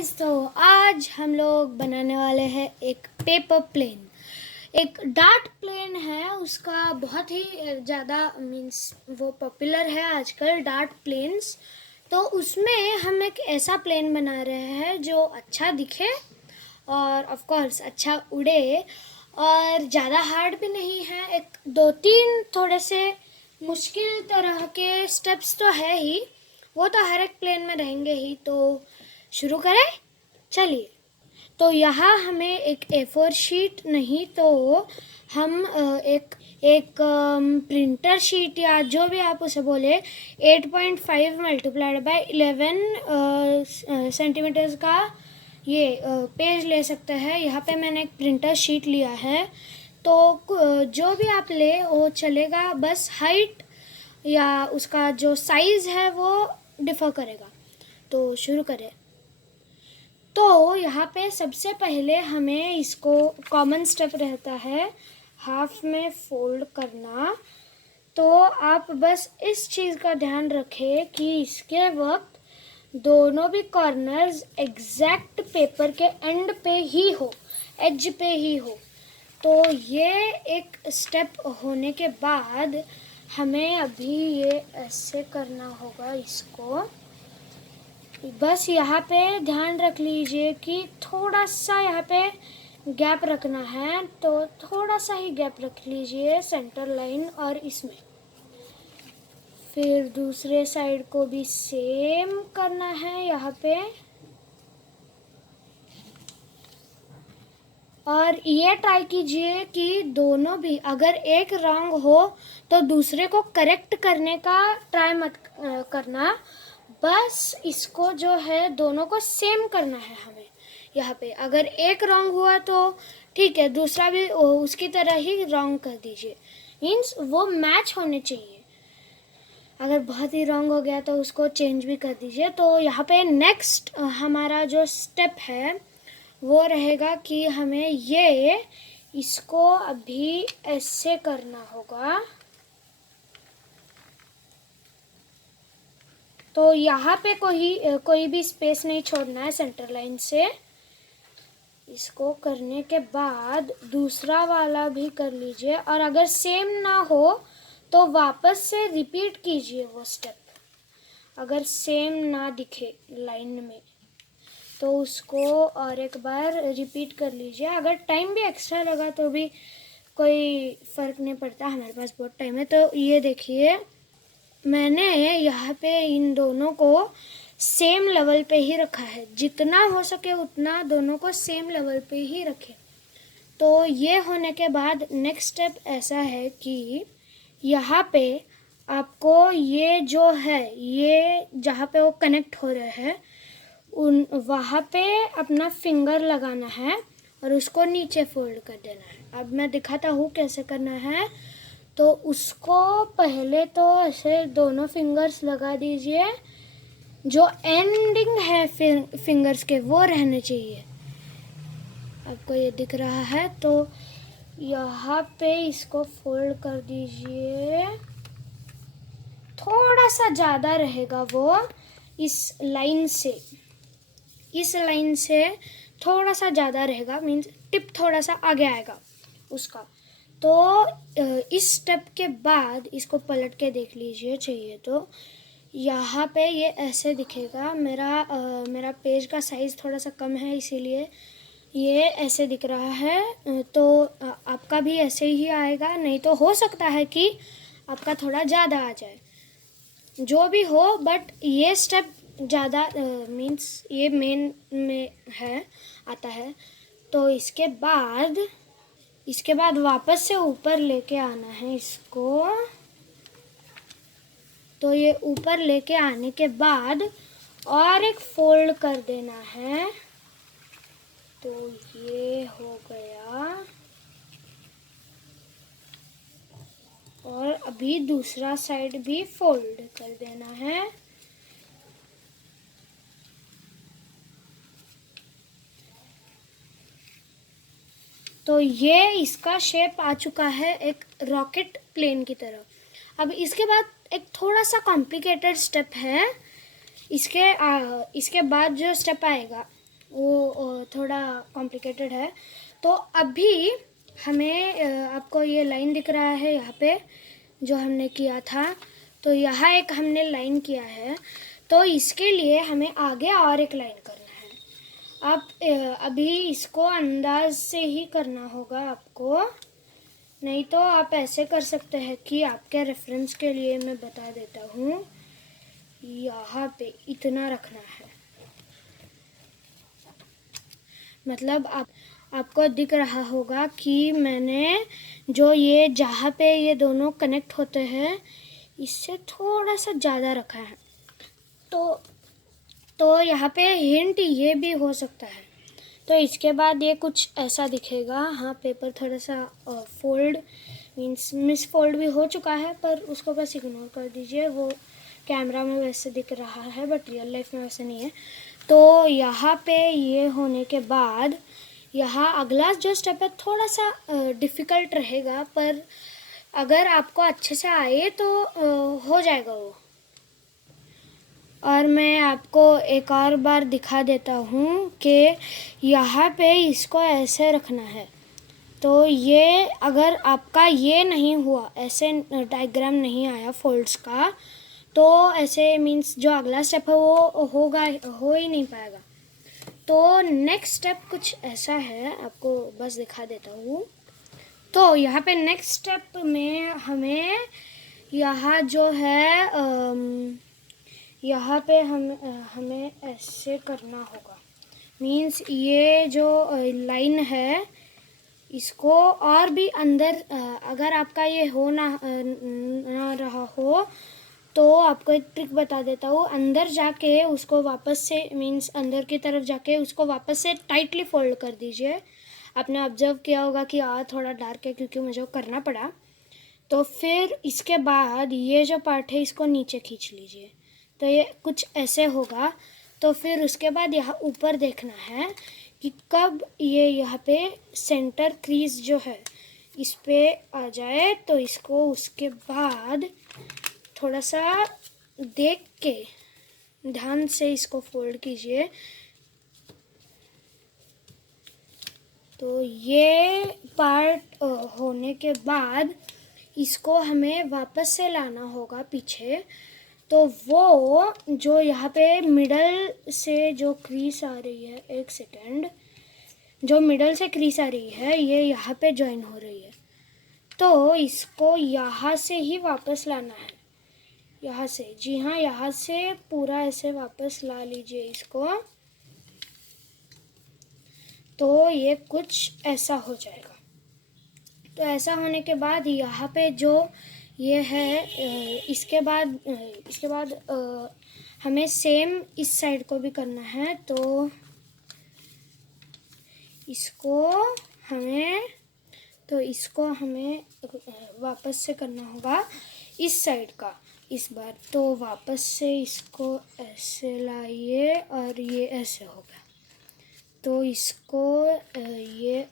Guys, तो आज हम लोग बनाने वाले हैं एक पेपर प्लेन। एक डार्ट प्लेन है, उसका बहुत ही ज़्यादा मीन्स वो पॉपुलर है आजकल डार्ट प्लेन्स। तो उसमें हम एक ऐसा प्लेन बना रहे हैं जो अच्छा दिखे और ऑफ कोर्स अच्छा उड़े और ज़्यादा हार्ड भी नहीं है। एक दो तीन थोड़े से मुश्किल तरह के स्टेप्स तो है ही, वो तो हर एक प्लेन में रहेंगे ही। तो शुरू करें, चलिए। तो यहाँ हमें एक A4 शीट नहीं तो हम एक प्रिंटर शीट या जो भी आप उसे बोले 8.5 मल्टीप्लाइड बाय 11 सेंटीमीटर्स का ये पेज ले सकते हैं। यहाँ पे मैंने एक प्रिंटर शीट लिया है, तो जो भी आप ले वो चलेगा, बस हाइट या उसका जो साइज़ है वो डिफ़र करेगा। तो शुरू करें। तो यहाँ पे सबसे पहले हमें इसको कॉमन स्टेप रहता है हाफ में फोल्ड करना। तो आप बस इस चीज़ का ध्यान रखें कि इसके वक्त दोनों भी कॉर्नर्स एग्जैक्ट पेपर के एंड पे ही हो, एज पे ही हो। तो ये एक स्टेप होने के बाद हमें अभी ये ऐसे करना होगा इसको। बस यहाँ पे ध्यान रख लीजिए कि थोड़ा सा यहाँ पे गैप रखना है, तो थोड़ा सा ही गैप रख लीजिए सेंटर लाइन और इसमें। फिर दूसरे साइड को भी सेम करना है यहाँ पे। और ये ट्राई कीजिए कि दोनों भी अगर एक रॉन्ग हो तो दूसरे को करेक्ट करने का ट्राई मत करना। बस इसको जो है दोनों को सेम करना है हमें। यहाँ पे अगर एक रॉन्ग हुआ तो ठीक है, दूसरा भी उसकी तरह ही रॉन्ग कर दीजिए। मीन्स वो मैच होने चाहिए। अगर बहुत ही रॉन्ग हो गया तो उसको चेंज भी कर दीजिए। तो यहाँ पे नेक्स्ट हमारा जो स्टेप है वो रहेगा कि हमें ये इसको अभी ऐसे करना होगा। तो यहाँ पे कोई भी स्पेस नहीं छोड़ना है सेंटर लाइन से। इसको करने के बाद दूसरा वाला भी कर लीजिए, और अगर सेम ना हो तो वापस से रिपीट कीजिए वो स्टेप। अगर सेम ना दिखे लाइन में तो उसको और एक बार रिपीट कर लीजिए। अगर टाइम भी एक्स्ट्रा लगा तो भी कोई फ़र्क नहीं पड़ता, हमारे पास बहुत टाइम है। तो ये देखिए, मैंने यहाँ पे इन दोनों को सेम लेवल पे ही रखा है। जितना हो सके उतना दोनों को सेम लेवल पे ही रखें। तो ये होने के बाद नेक्स्ट स्टेप ऐसा है कि यहाँ पे आपको ये जो है, ये जहाँ पे वो कनेक्ट हो रहे हैं वहाँ पे अपना फिंगर लगाना है और उसको नीचे फोल्ड कर देना है। अब मैं दिखाता हूँ कैसे करना है। तो उसको पहले तो ऐसे दोनों फिंगर्स लगा दीजिए, जो एंडिंग है फिंगर्स के वो रहने चाहिए। आपको ये दिख रहा है, तो यहाँ पे इसको फोल्ड कर दीजिए। थोड़ा सा ज़्यादा रहेगा वो, इस लाइन से थोड़ा सा ज़्यादा रहेगा, मीन्स टिप थोड़ा सा आगे आएगा उसका। तो इस स्टेप के बाद इसको पलट के देख लीजिए चाहिए तो। यहाँ पे ये ऐसे दिखेगा। मेरा पेज का साइज़ थोड़ा सा कम है, इसीलिए ये ऐसे दिख रहा है। तो आपका भी ऐसे ही आएगा, नहीं तो हो सकता है कि आपका थोड़ा ज़्यादा आ जाए। जो भी हो, बट ये स्टेप ज़्यादा मीन्स ये मेन में है आता है। तो इसके बाद वापस से ऊपर लेके आना है इसको। तो ये ऊपर लेके आने के बाद और एक फोल्ड कर देना है। तो ये हो गया, और अभी दूसरा साइड भी फोल्ड कर देना है। तो ये इसका शेप आ चुका है एक रॉकेट प्लेन की तरह। अब इसके बाद एक थोड़ा सा कॉम्प्लिकेटेड स्टेप है। इसके बाद जो स्टेप आएगा वो थोड़ा कॉम्प्लिकेटेड है। तो अभी हमें आपको ये लाइन दिख रहा है यहाँ पे जो हमने किया था, तो यहाँ एक हमने लाइन किया है, तो इसके लिए हमें आगे और एक लाइन करना है। आप अभी इसको अंदाज से ही करना होगा आपको, नहीं तो आप ऐसे कर सकते हैं कि आपके रेफरेंस के लिए मैं बता देता हूँ, यहाँ पे इतना रखना है। मतलब आपको दिख रहा होगा कि मैंने जो ये जहाँ पे ये दोनों कनेक्ट होते हैं इससे थोड़ा सा ज़्यादा रखा है। तो यहाँ पे हिंट ये भी हो सकता है। तो इसके बाद ये कुछ ऐसा दिखेगा। हाँ, पेपर थोड़ा सा फोल्ड मीन्स मिस फोल्ड भी हो चुका है, पर उसको बस इग्नोर कर दीजिए। वो कैमरा में वैसे दिख रहा है बट रियल लाइफ में वैसे नहीं है। तो यहाँ पे ये होने के बाद यहाँ अगला जो स्टेप है थोड़ा सा डिफ़िकल्ट रहेगा, पर अगर आपको अच्छे से आए तो हो जाएगा वो। और मैं आपको एक और बार दिखा देता हूँ कि यहाँ पे इसको ऐसे रखना है। तो ये अगर आपका ये नहीं हुआ, ऐसे डायग्राम नहीं आया फोल्ड्स का, तो ऐसे मीन्स जो अगला स्टेप है वो हो ही नहीं पाएगा। तो नेक्स्ट स्टेप कुछ ऐसा है, आपको बस दिखा देता हूँ। तो यहाँ पे नेक्स्ट स्टेप में हमें यहाँ जो है यहाँ पे हमें ऐसे करना होगा। मीन्स ये जो लाइन है इसको और भी अंदर, अगर आपका ये हो ना रहा हो तो आपको एक ट्रिक बता देता हूँ। अंदर जाके उसको वापस से मीन्स अंदर की तरफ जाके उसको वापस से टाइटली फोल्ड कर दीजिए। आपने ऑब्जर्व किया होगा कि थोड़ा डार्क है क्योंकि मुझे करना पड़ा। तो फिर इसके बाद ये जो पार्ट है इसको नीचे खींच लीजिए, तो ये कुछ ऐसे होगा। तो फिर उसके बाद यहाँ ऊपर देखना है कि कब ये यहाँ पे सेंटर क्रीज जो है इस पे आ जाए। तो इसको उसके बाद थोड़ा सा देख के ध्यान से इसको फोल्ड कीजिए। तो ये पार्ट होने के बाद इसको हमें वापस से लाना होगा पीछे। तो वो जो यहाँ पे मिडल से जो क्रीज आ रही है, एक सेकेंड, जो मिडल से क्रीज आ रही है ये यहाँ पे ज्वाइन हो रही है। तो इसको यहाँ से ही वापस लाना है, यहाँ से, जी हाँ, यहाँ से पूरा ऐसे वापस ला लीजिए इसको। तो ये कुछ ऐसा हो जाएगा। तो ऐसा होने के बाद यहाँ पे जो ये है इसके बाद हमें सेम इस साइड को भी करना है। तो इसको हमें वापस से करना होगा इस साइड का इस बार। तो वापस से इसको ऐसे लाइए और ये ऐसे होगा। तो इसको ये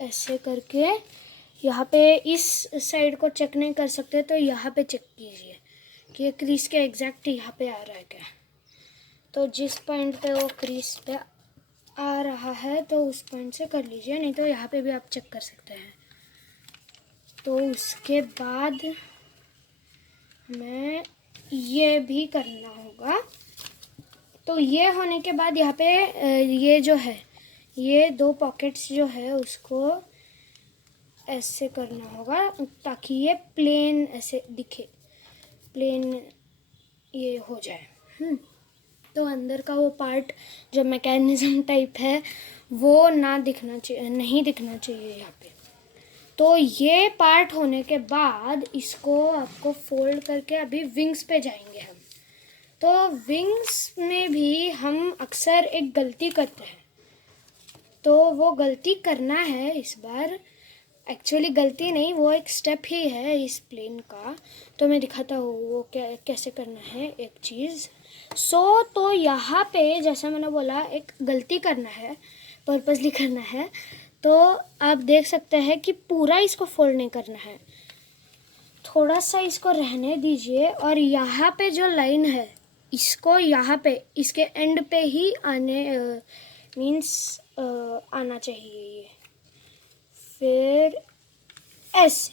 ऐसे करके यहाँ पे इस साइड को चेक नहीं कर सकते, तो यहाँ पे चेक कीजिए कि ये क्रीज के एग्जैक्ट यहाँ पे आ रहा है क्या। तो जिस पॉइंट पे वो क्रीज पे आ रहा है तो उस पॉइंट से कर लीजिए, नहीं तो यहाँ पे भी आप चेक कर सकते हैं। तो उसके बाद हमें ये भी करना होगा। तो ये होने के बाद यहाँ पे ये जो है ये दो पॉकेट्स जो है उसको ऐसे करना होगा ताकि ये प्लेन ऐसे दिखे, प्लेन ये हो जाए। तो अंदर का वो पार्ट जो मैकेनिज्म टाइप है वो नहीं दिखना चाहिए यहाँ पे। तो ये पार्ट होने के बाद इसको आपको फोल्ड करके अभी विंग्स पे जाएंगे हम। तो विंग्स में भी हम अक्सर एक गलती करते हैं, तो वो गलती करना है इस बार। एक्चुअली गलती नहीं, वो एक स्टेप ही है इस प्लेन का। तो मैं दिखाता हूँ वो कैसे करना है एक चीज़। तो यहाँ पे जैसा मैंने बोला एक गलती करना है, पर्पसली करना है। तो आप देख सकते हैं कि पूरा इसको फोल्ड नहीं करना है, थोड़ा सा इसको रहने दीजिए। और यहाँ पे जो लाइन है इसको यहाँ पे इसके एंड पे ही मीन्स आना चाहिए ये। फिर ऐसे,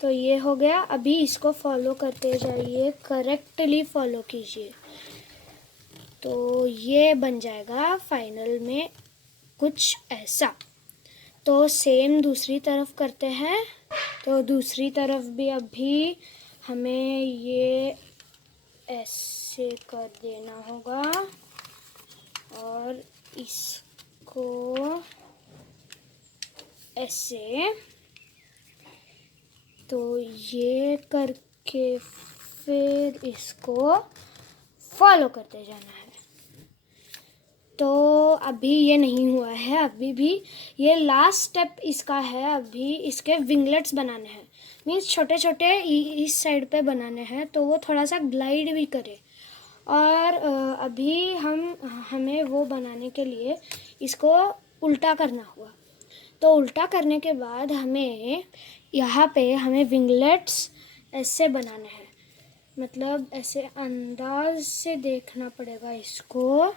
तो ये हो गया। अभी इसको फॉलो करते जाइए, करेक्टली फॉलो कीजिए, तो ये बन जाएगा फाइनल में कुछ ऐसा। तो सेम दूसरी तरफ करते हैं। तो दूसरी तरफ भी अभी हमें ये ऐसे कर देना होगा और इसको ऐसे। तो ये करके फिर इसको फॉलो करते जाना है। तो अभी ये नहीं हुआ है, अभी भी ये लास्ट स्टेप इसका है। अभी इसके विंगलेट्स बनाने हैं, मीन्स छोटे छोटे इस साइड पे बनाने हैं, तो वो थोड़ा सा ग्लाइड भी करे। और अभी हमें वो बनाने के लिए इसको उल्टा करना हुआ। तो उल्टा करने के बाद हमें यहाँ पे हमें विंगलेट्स ऐसे बनाने हैं, मतलब ऐसे अंदाज से देखना पड़ेगा इसको।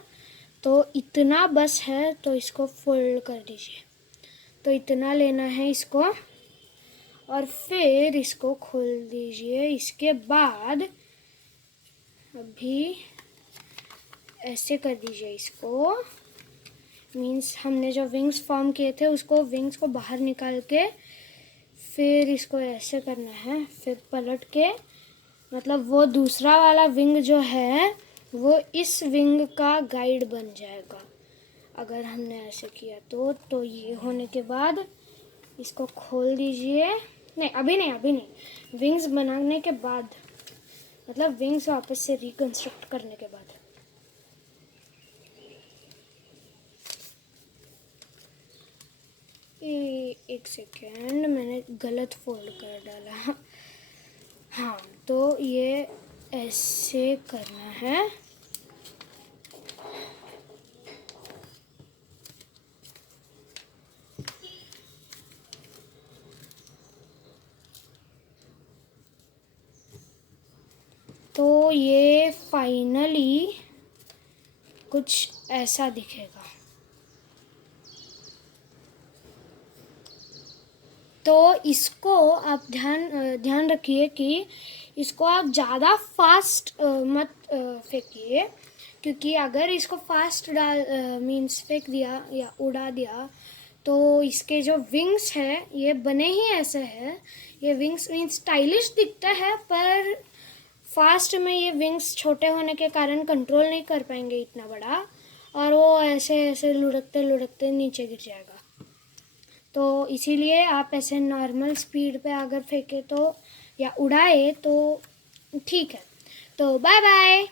तो इतना बस है, तो इसको फोल्ड कर दीजिए। तो इतना लेना है इसको और फिर इसको खोल दीजिए। इसके बाद अभी ऐसे कर दीजिए इसको, मीन्स हमने जो विंग्स फॉर्म किए थे उसको, विंग्स को बाहर निकाल के फिर इसको ऐसे करना है। फिर पलट के, मतलब वो दूसरा वाला विंग जो है वो इस विंग का गाइड बन जाएगा अगर हमने ऐसे किया तो ये होने के बाद इसको खोल दीजिए। नहीं अभी नहीं, विंग्स बनाने के बाद, मतलब विंग्स वापस से रिकंस्ट्रक्ट करने के बाद। एक सेकेंड, मैंने गलत फोल्ड कर डाला। हाँ, तो ये ऐसे करना है। तो ये फाइनली कुछ ऐसा दिखेगा। तो इसको आप ध्यान रखिए कि इसको आप ज़्यादा फास्ट मत फेंकिए, क्योंकि अगर इसको फास्ट मीन्स फेंक दिया या उड़ा दिया तो इसके जो विंग्स हैं ये बने ही ऐसे हैं। ये विंग्स मीन्स स्टाइलिश दिखता है, पर फास्ट में ये विंग्स छोटे होने के कारण कंट्रोल नहीं कर पाएंगे इतना बड़ा, और वो ऐसे ऐसे लुढ़कते लुढ़कते नीचे गिर जाएगा। तो इसीलिए आप ऐसे नॉर्मल स्पीड पे अगर फेंके तो या उड़ाए तो ठीक है। तो बाय बाय।